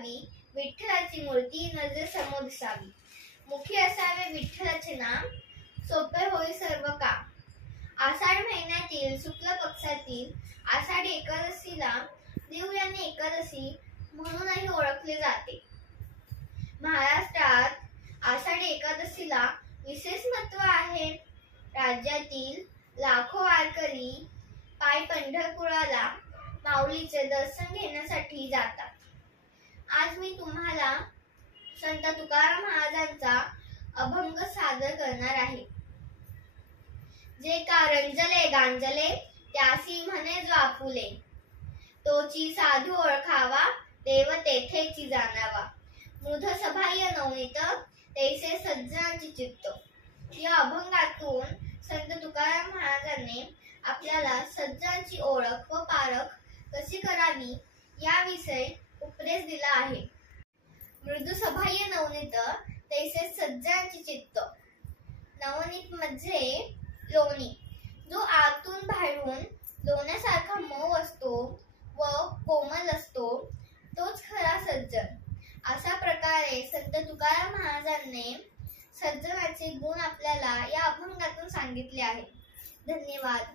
असावी, विठ्ठलाची मूर्ती नजरेसमोर दिसावी. मुखी असावे विठ्ठलाचे नाम, सोपे होई सर्व काम. आषाढ महिन्यातील शुक्ल पक्षातील आषाढी एकादशीला देवयानी एकादशी म्हणूनही ओळखले जाते. महाराष्ट्रात आषाढी एकादशीला विशेष महत्त्व आहे. राज्यातील लाखो वारकरी पायी पंढरपुराला माऊलीचे दर्शन घेण्यासाठी जातात. आज मी तुम्हाला संत तुकाराम महाराजांचा अभंग सादर करणार आहे. जे का रंजले गांजले त्यासी म्हणे जो आपुले, तोची साधू ओळखावा देव तेथेची जाणावा. मृध सभाय नवनीत तैसे सज्जनाची चित्त. या अभंगातून संत तुकाराम महाराजांनी आपल्याला सज्जनाची ओळख व पारख कशी करावी याविषयी उपदेश दिला आहे. मृदू सभाय नवनीत तैसे सज्जनाची चित्त. नवनीत म्हणजे लोणी, जो आतून बाहेरून लोण्यासारखा मऊ असतो व कोमल असतो, तोच खरा सज्जन. अशा प्रकारे संत तुकाराम महाराजांनी सज्जनाचे गुण आपल्याला या अभंगातून सांगितले आहेत. धन्यवाद.